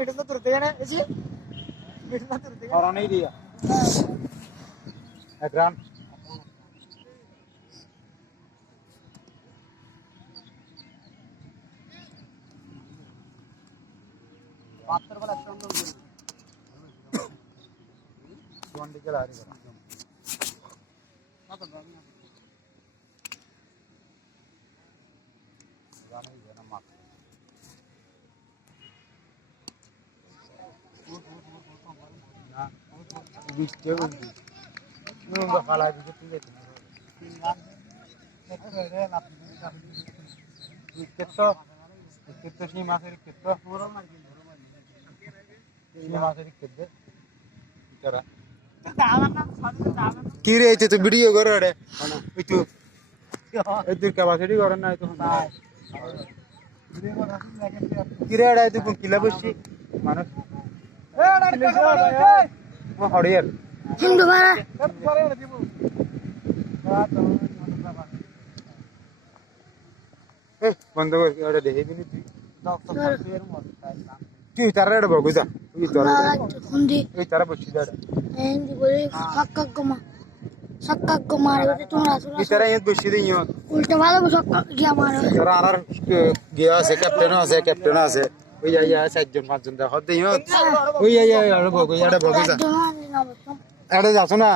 মিঠুন তো তুলতে জানে এসি মিঠুন তো তুলতে और नहीं दिया एकरान बात वाला स्टोन वन डी के ला रही है जाने ही देना माफ ना बीच के उनकी उनका खाला भी तो ठीक है कितना नी मासेरी कितना पूरा मार नी मासेरी कितना करा কি রে এই তো ভিডিও করে রে এই তো এই তোর ক্যাপাসিটি করে না তো কি রে এটা তুই কিলা বসছি মানুষ ও হড়িয়ার হিন্দু ভাড়া বন্ধ কর এটা দেখে দিনি তুই তারা এটা বগু যা তুই তারা হিন্দি এই তারা বসছি যা হিন্দি বলে सक्का को मारे होते तुम्हारा এই তারা এই বসছি দিই उल्टे वाला को सक्का क्या मारे তারা আর গিয়া আছে ক্যাপ্টেন আছে ওই আইয়া চারজন পাঁচজন দেখা দিই ওই আইয়া আর বগু এটা বগু যা এটা যাস না